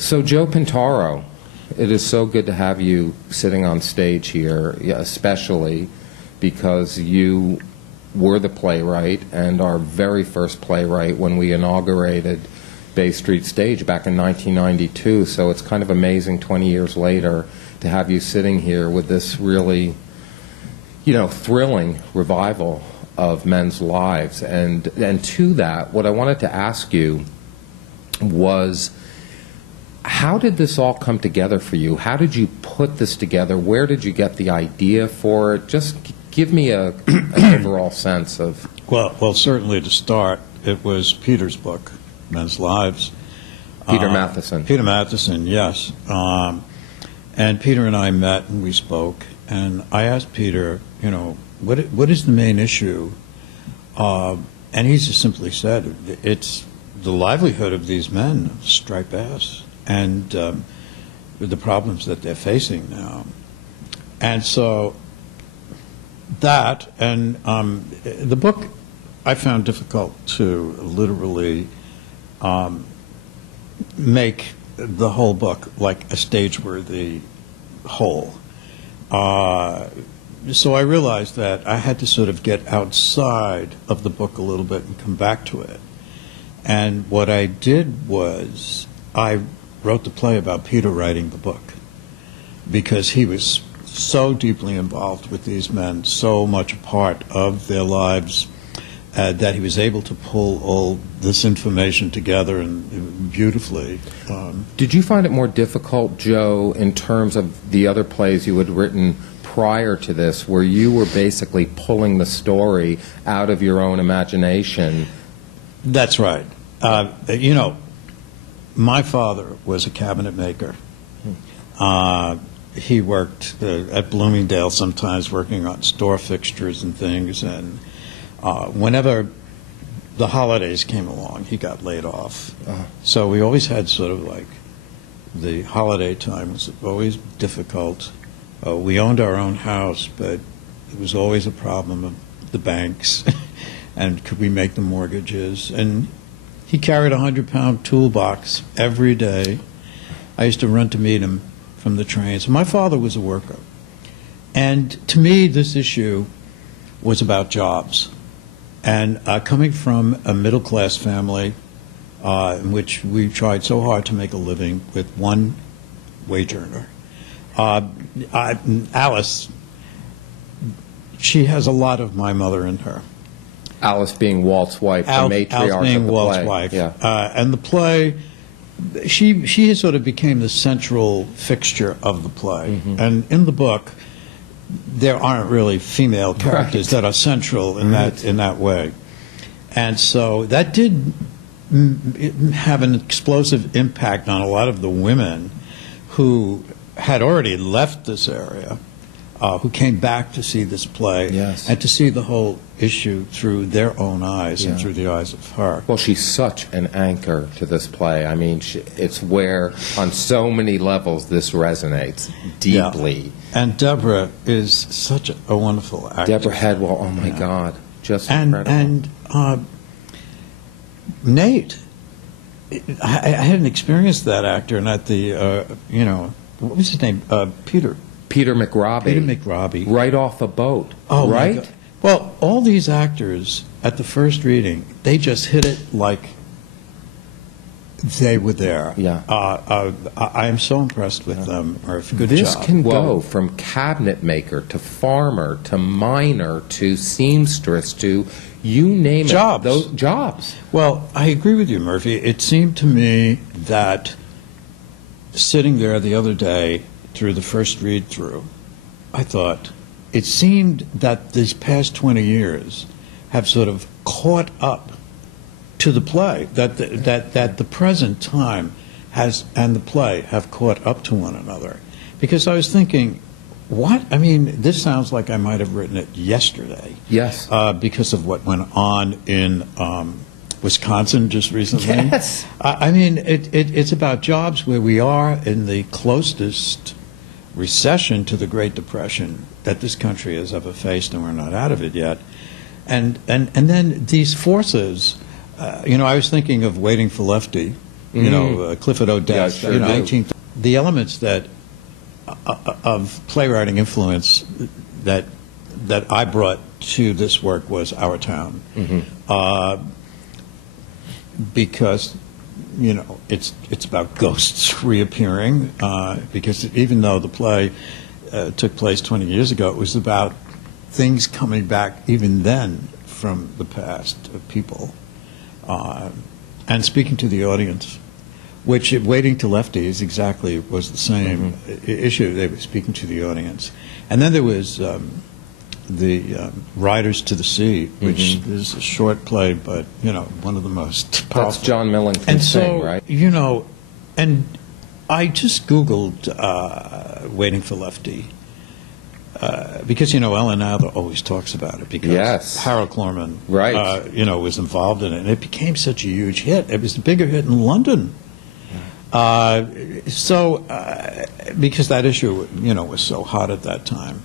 So, Joe Pintauro, it is so good to have you sitting on stage here, yeah, especially because you were the playwright and our very first playwright when we inaugurated Bay Street Stage back in 1992. So it's kind of amazing 20 years later to have you sitting here with this really, thrilling revival of men's lives. And to that, what I wanted to ask you was, how did this all come together for you? How did you put this together? Where did you get the idea for it? Just give me an overall sense of... Well, certainly to start, it was Peter's book, Men's Lives. Peter Matheson. Peter Matheson, yes. And Peter and I met and we spoke, and I asked Peter, what is the main issue? And he just simply said, it's the livelihood of these men, stripe ass, and the problems that they're facing now. And so that, and the book I found difficult to literally make the whole book like a stage-worthy whole. So I realized that I had to sort of get outside of the book a little bit and come back to it. And what I did was I wrote the play about Peter writing the book, because he was so deeply involved with these men, so much a part of their lives, that he was able to pull all this information together and beautifully. Did you find it more difficult, Joe, in terms of the other plays you had written prior to this, where you were basically pulling the story out of your own imagination? That's right. My father was a cabinet maker. He worked at Bloomingdale sometimes, working on store fixtures and things, and whenever the holidays came along, he got laid off. So we always had sort of like the holiday time was always difficult. We owned our own house, but it was always a problem of the banks and could we make the mortgages. And he carried a 100-pound toolbox every day. I used to run to meet him from the trains. My father was a worker. And to me, this issue was about jobs. And coming from a middle-class family in which we tried so hard to make a living with one wage earner, Alice, she has a lot of my mother in her. Alice being Walt's wife, the matriarch Alice being of the Walt's play. wife. Yeah. And the play, she sort of became the central fixture of the play. Mm-hmm. And in the book, there aren't really female characters that are central in that way. And so that did have an explosive impact on a lot of the women who had already left this area, who came back to see this play, yes, and to see the whole issue through their own eyes, yeah, and through the eyes of her. Well, she's such an anchor to this play. I mean, it's where, on so many levels, this resonates deeply. Yeah. And Deborah is such a wonderful actor. Deborah Headwell, oh my God, just incredible. And Nate, I hadn't experienced that actor, and at the, what was his name? Peter McRobbie. Peter McRobbie. Right off a boat. Oh, right? Well, all these actors at the first reading, they just hit it like they were there. Yeah. I am so impressed with them. Good this job. Can go from cabinet maker to farmer to miner to seamstress to you name jobs. It. Those jobs. Well, I agree with you, Murphy. It seemed to me that sitting there the other day through the first read-through, I thought it seemed that these past 20 years have sort of caught up to the play, that the present time has and the play have caught up to one another. Because I was thinking, what? I mean, this sounds like I might have written it yesterday. Yes. Because of what went on in Wisconsin just recently. Yes. I mean, it's about jobs where we are in the closest recession to the Great Depression that this country has ever faced, and we're not out of it yet. And then these forces, I was thinking of Waiting for Lefty, Clifford Odets, Yeah, sure do. the elements that of playwriting influence that I brought to this work was our town, because it's about ghosts reappearing. Because even though the play took place 20 years ago, it was about things coming back even then from the past of people, and speaking to the audience. Which, Waiting to Lefties, exactly was the same issue. They were speaking to the audience. And then there was the Riders to the Sea, which is a short play, but, one of the most powerful. That's John Millington and Sing, so, right? And I just Googled Waiting for Lefty, because, Ellen Adler always talks about it, because Harold Klorman, right. Was involved in it. And it became such a huge hit. It was a bigger hit in London. Because that issue, was so hot at that time.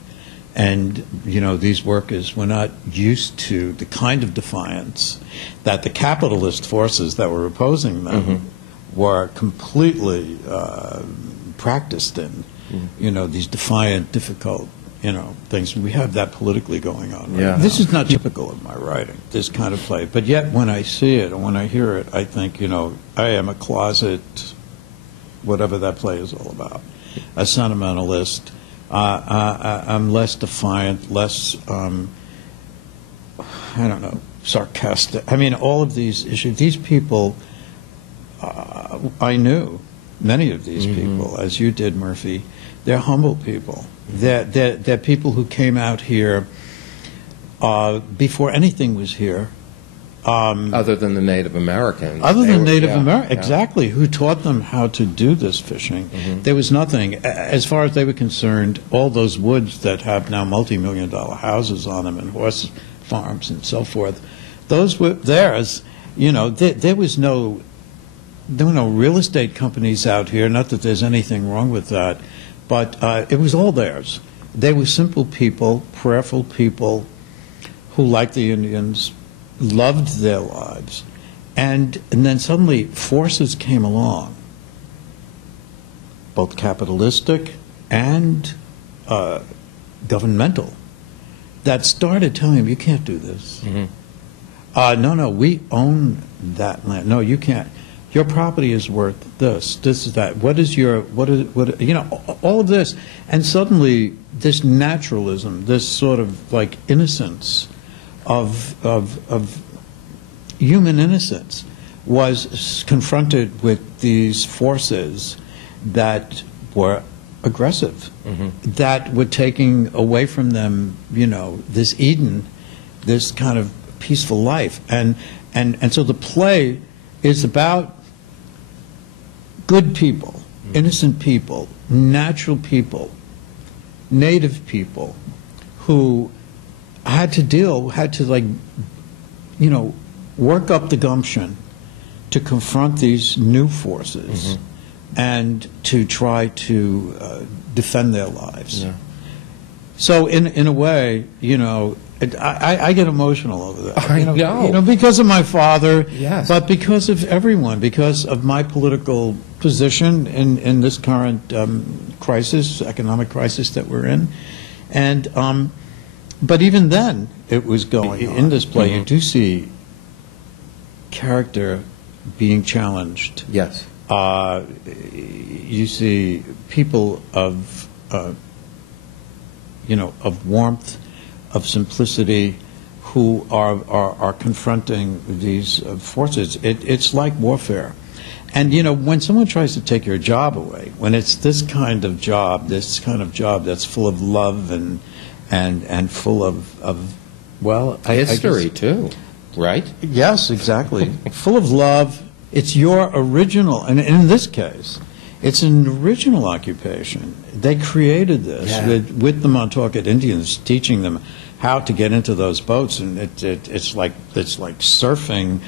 And, these workers were not used to the kind of defiance that the capitalist forces that were opposing them were completely practiced in, these defiant, difficult, things. We have that politically going on. Right? Yeah. This is not typical of my writing, this kind of play. But yet, when I see it and when I hear it, I think, I am a closet, whatever that play is all about, a sentimentalist. I'm less defiant, less, sarcastic. I mean, all of these issues, these people, I knew many of these people, as you did, Murphy. They're humble people. They're people who came out here before anything was here. Other than the Native Americans. Other than Native Americans, exactly, who taught them how to do this fishing. There was nothing. As far as they were concerned, all those woods that have now multi-million-dollar houses on them and horse farms and so forth, those were theirs. There were no real estate companies out here, not that there's anything wrong with that, but it was all theirs. They were simple people, prayerful people who, like the Indians, loved their lives, and then suddenly forces came along, both capitalistic and governmental, that started telling them, you can't do this. No, we own that land. No, you can't. Your property is worth this is that. What is all of this. And suddenly this naturalism, this sort of like innocence of human innocence was confronted with these forces that were aggressive, that were taking away from them, this Eden, this kind of peaceful life. And so the play is about good people, innocent people, natural people, native people who had to work up the gumption to confront these new forces and to try to defend their lives. Yeah. So in a way, I get emotional over that. I know. Because of my father, yes, but because of everyone, because of my political position in this current economic crisis that we're in. And but even then, it was going on. In this play, you do see character being challenged. Yes. You see people of warmth, of simplicity, who are confronting these forces. It's like warfare. And, when someone tries to take your job away, when it's this kind of job that's full of love and full of history, too, right? Yes, exactly. Full of love. It's your original, and in this case, it's an original occupation. They created this with the Montaukett Indians, teaching them how to get into those boats, and it's like surfing